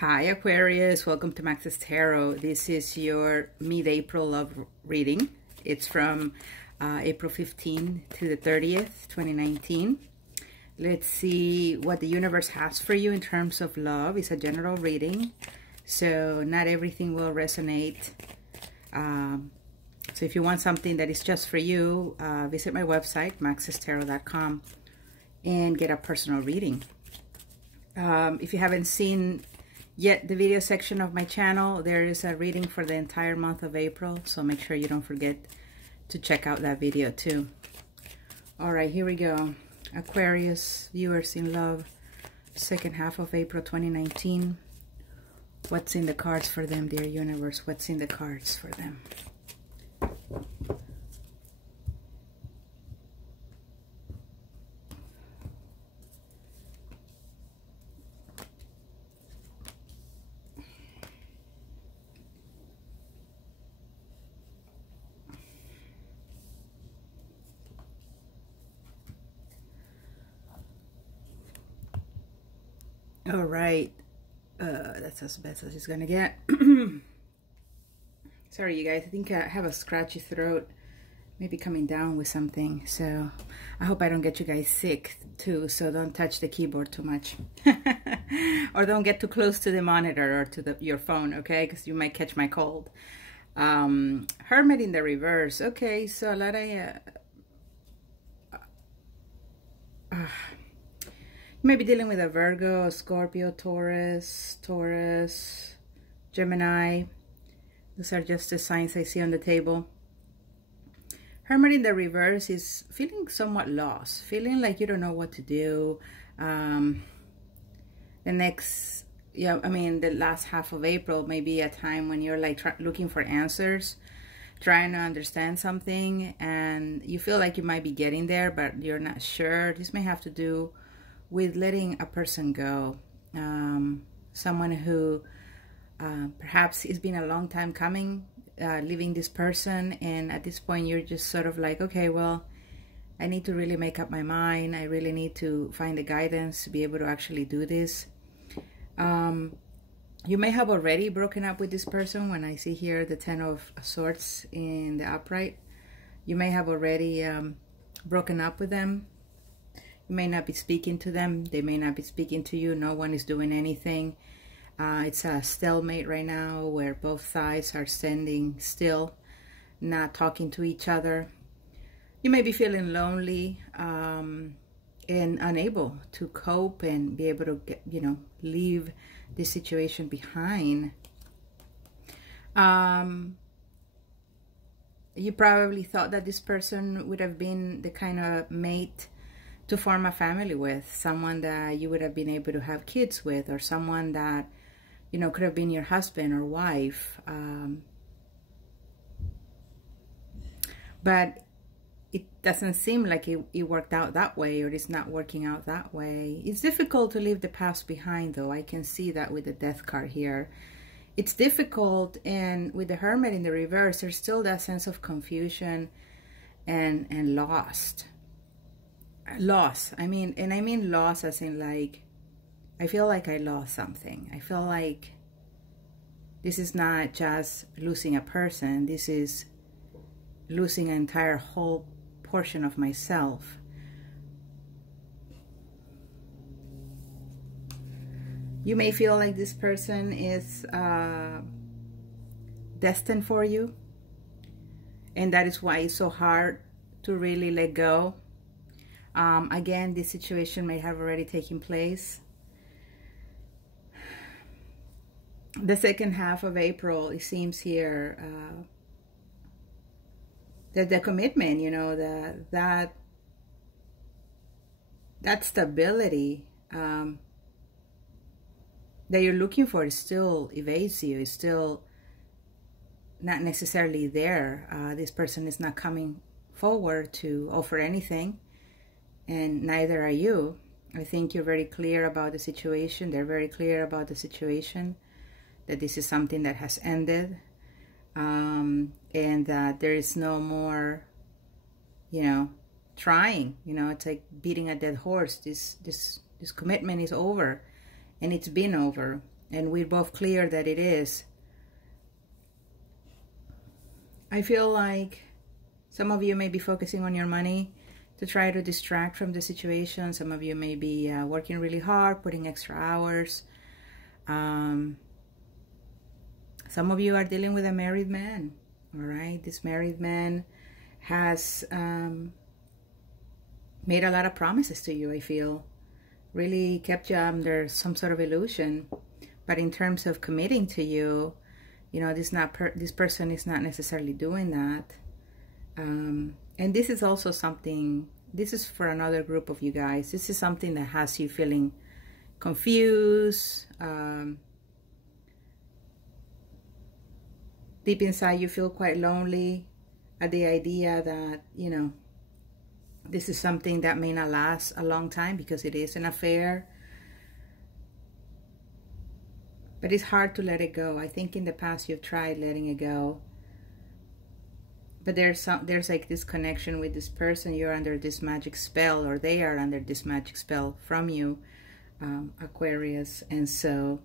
Hi Aquarius, welcome to Max's Tarot. This is your mid-April love reading. It's from April 15th to the 30th, 2019. Let's see what the universe has for you in terms of love. It's a general reading, so not everything will resonate. So if you want something that is just for you, visit my website, maxestarot.com, and get a personal reading. If you haven't seen yet the video section of my channel, there is a reading for the entire month of April, so make sure you don't forget to check out that video too. All right, here we go. Aquarius viewers in love, second half of April 2019. What's in the cards for them, dear universe? What's in the cards for them? All right, that's as best as it's gonna get. Sorry, you guys, I think I have a scratchy throat, maybe coming down with something, so I hope I don't get you guys sick too, so don't touch the keyboard too much. Or don't get too close to the monitor or to your phone, okay, because you might catch my cold. Hermit in the reverse. Okay, so a lot of you may be dealing with a Virgo, Scorpio, Taurus, Gemini. Those are just the signs I see on the table. Hermit in the reverse is feeling somewhat lost, feeling like you don't know what to do. The last half of April may be a time when you're like looking for answers, trying to understand something, and you feel like you might be getting there, but you're not sure. This may have to do with letting a person go, someone who perhaps it's been a long time coming, leaving this person, and at this point you're just sort of like, okay, well, I need to really make up my mind. I really need to find the guidance to be able to actually do this. You may have already broken up with this person. When I see here the Ten of Swords in the upright, you may have already broken up with them. You may not be speaking to them. They may not be speaking to you. No one is doing anything. It's a stalemate right now where both sides are standing still, not talking to each other. You may be feeling lonely and unable to cope and be able to get, leave this situation behind. You probably thought that this person would have been the kind of mate to form a family with, someone that you would have been able to have kids with, or someone that, could have been your husband or wife. But it doesn't seem like it worked out that way, or it's not working out that way. It's difficult to leave the past behind, though. I can see that with the Death card here. It's difficult, and with the Hermit in the reverse, there's still that sense of confusion and loss. I mean loss as in, like, I feel like I lost something. I feel like this is not just losing a person. This is losing an entire whole portion of myself. You may feel like this person is destined for you, and that is why it's so hard to really let go. Again, this situation may have already taken place. The second half of April, it seems here that the commitment, that stability that you're looking for is still evades you. It's still not necessarily there. This person is not coming forward to offer anything, and neither are you. I think you're very clear about the situation. They're very clear about the situation, that this is something that has ended, and that there is no more, trying. It's like beating a dead horse. This commitment is over, and it's been over. and we're both clear that it is. I feel like some of you may be focusing on your money to try to distract from the situation. Some of you may be working really hard, putting extra hours. Some of you are dealing with a married man, all right? This married man has made a lot of promises to you, I feel. Really kept you under some sort of illusion. But in terms of committing to you, you know, this person is not necessarily doing that. And this is also something, this is for another group of you guys. This is something that has you feeling confused. Deep inside, you feel quite lonely at the idea that, you know, this is something that may not last a long time because it is an affair. But it's hard to let it go. I think in the past you've tried letting it go. But there's like this connection with this person. You're under this magic spell, or they are under this magic spell from you, Aquarius. And so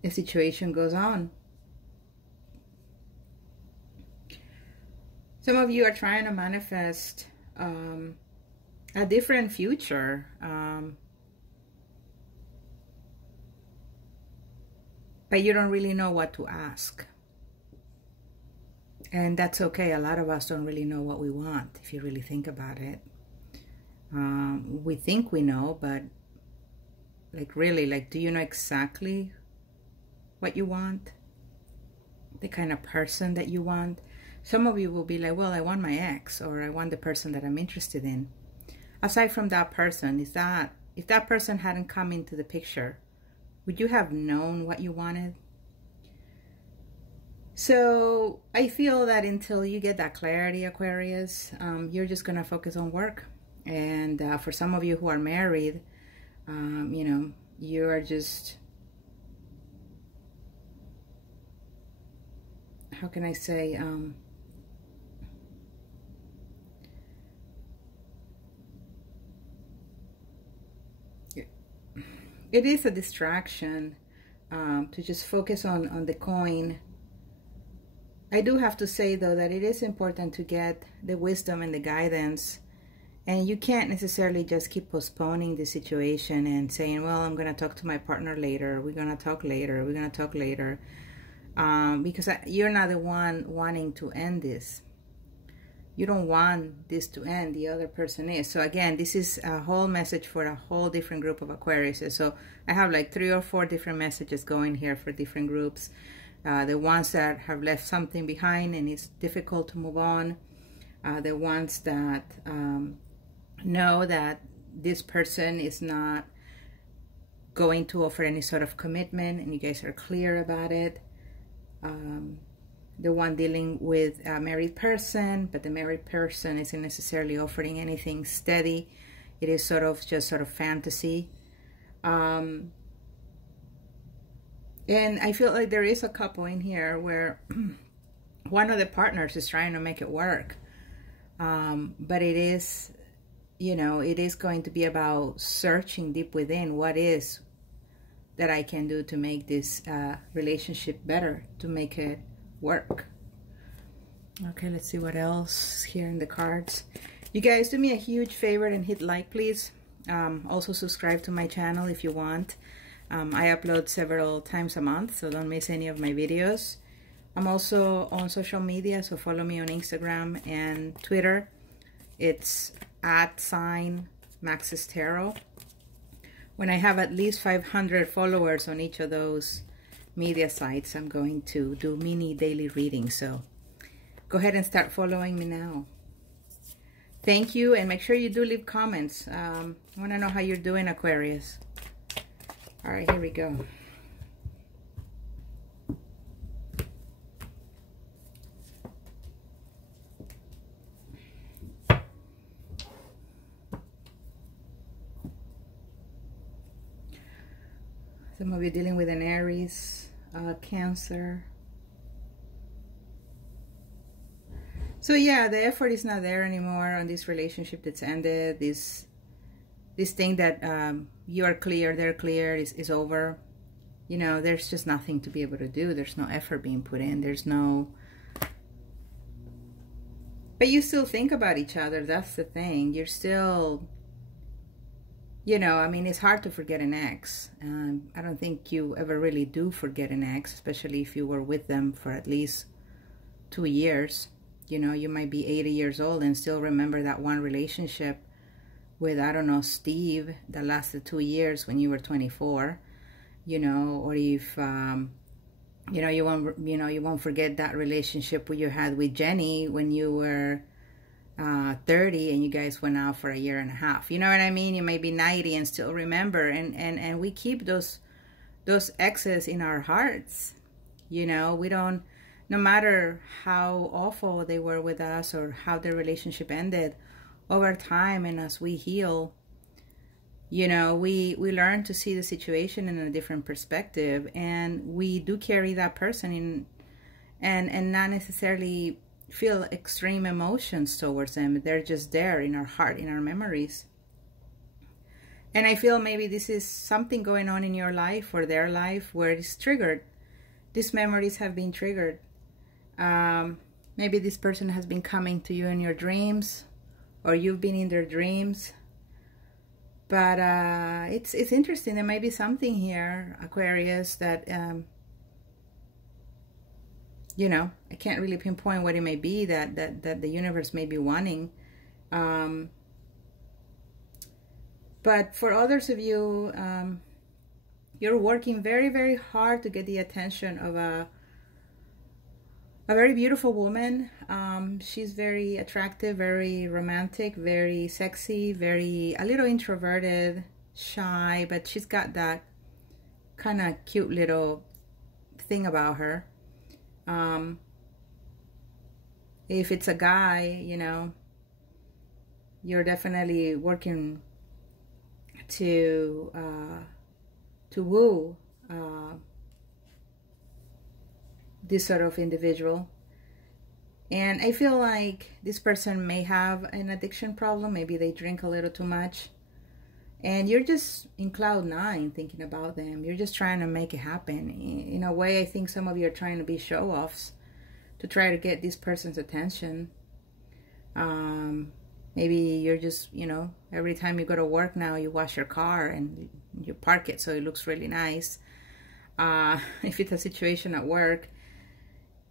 the situation goes on. Some of you are trying to manifest a different future. But you don't really know what to ask. And that's okay. A lot of us don't really know what we want, if you really think about it. We think we know, but like really, like, do you know exactly what you want? The kind of person that you want? Some of you will be like, well, I want my ex, or I want the person that I'm interested in. Aside from that person, if that person hadn't come into the picture, would you have known what you wanted? So I feel that until you get that clarity, Aquarius, you're just going to focus on work. And for some of you who are married, you know, you are just, how can I say, it is a distraction to just focus on the coin. I do have to say, though, that it is important to get the wisdom and the guidance. And you can't necessarily just keep postponing the situation and saying, well, I'm going to talk to my partner later. We're going to talk later. We're going to talk later. Because you're not the one wanting to end this. You don't want this to end. The other person is. So again, this is a whole message for a whole different group of Aquariuses. So I have like 3 or 4 different messages going here for different groups. The ones that have left something behind and it's difficult to move on. The ones that know that this person is not going to offer any sort of commitment and you guys are clear about it. The one dealing with a married person, but the married person isn't necessarily offering anything steady. It is just sort of fantasy. And I feel like there is a couple in here where one of the partners is trying to make it work. But it is, you know, it is going to be about searching deep within what is that I can do to make this relationship better, to make it work. Okay, let's see what else here in the cards. You guys, do me a huge favor and hit like, please. Also subscribe to my channel if you want. I upload several times a month, so don't miss any of my videos. I'm also on social media, so follow me on Instagram and Twitter. It's @Max's Tarot. When I have at least 500 followers on each of those media sites, I'm going to do mini daily readings. So go ahead and start following me now. Thank you, and make sure you do leave comments. I want to know how you're doing, Aquarius. All right, here we go. Some of you dealing with an Aries, Cancer. So yeah, the effort is not there anymore on this relationship that's ended. This thing that you are clear, they're clear, is over. You know, there's just nothing to be able to do. There's no effort being put in. There's no... But you still think about each other. That's the thing. You're still... You know, I mean, it's hard to forget an ex. I don't think you ever really do forget an ex, especially if you were with them for at least 2 years. You know, you might be 80 years old and still remember that one relationship with, I don't know, Steve that lasted 2 years when you were 24. You know, or if, you know, you won't forget that relationship you had with Jenny when you were 30 and you guys went out for a year and a half. You know what I mean? You may be 90 and still remember, and we keep those exes in our hearts. You know, we don't, no matter how awful they were with us or how their relationship ended, over time and as we heal, you know, we learn to see the situation in a different perspective, and we do carry that person in, and not necessarily feel extreme emotions towards them. They're just there in our heart, in our memories. And I feel maybe this is something going on in your life or their life where it's triggered. These memories have been triggered. Maybe this person has been coming to you in your dreams, or you've been in their dreams. But it's interesting. There may be something here, Aquarius, that you know, I can't really pinpoint what it may be that the universe may be wanting. But for others of you, you're working very, very hard to get the attention of a very beautiful woman. She's very attractive, very romantic, very sexy, a little introverted, shy, but she's got that kind of cute little thing about her. If it's a guy, you know, you're definitely working to woo this sort of individual. And I feel like this person may have an addiction problem. Maybe they drink a little too much, and you're just in cloud 9 thinking about them. You're just trying to make it happen. In a way, I think some of you are trying to be show-offs to try to get this person's attention. Maybe you're just, you know, every time you go to work now, you wash your car and you park it so it looks really nice. If it's a situation at work,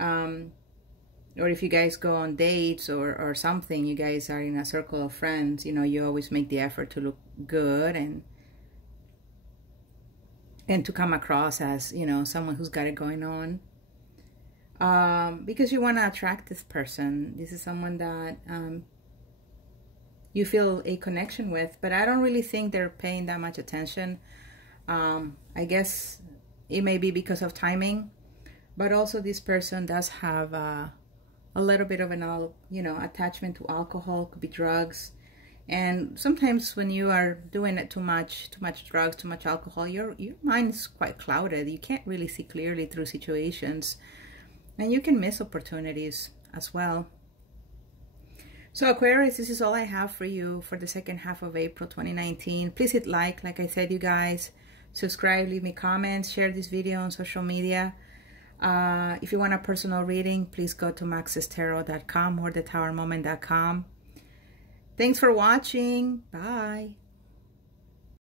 or if you guys go on dates or something, you guys are in a circle of friends, you know, you always make the effort to look good and to come across as, you know, someone who's got it going on. Because you want to attract this person. This is someone that you feel a connection with, but I don't really think they're paying that much attention. I guess it may be because of timing, but also this person does have a little bit of an, you know, attachment to alcohol. Could be drugs. And sometimes when you are doing it too much drugs, too much alcohol, your mind is quite clouded. You can't really see clearly through situations, and you can miss opportunities as well. So Aquarius, this is all I have for you for the second half of April 2019. Please hit like I said, you guys. Subscribe, leave me comments, share this video on social media. If you want a personal reading, please go to maxestarot.com or thetowermoment.com. Thanks for watching. Bye.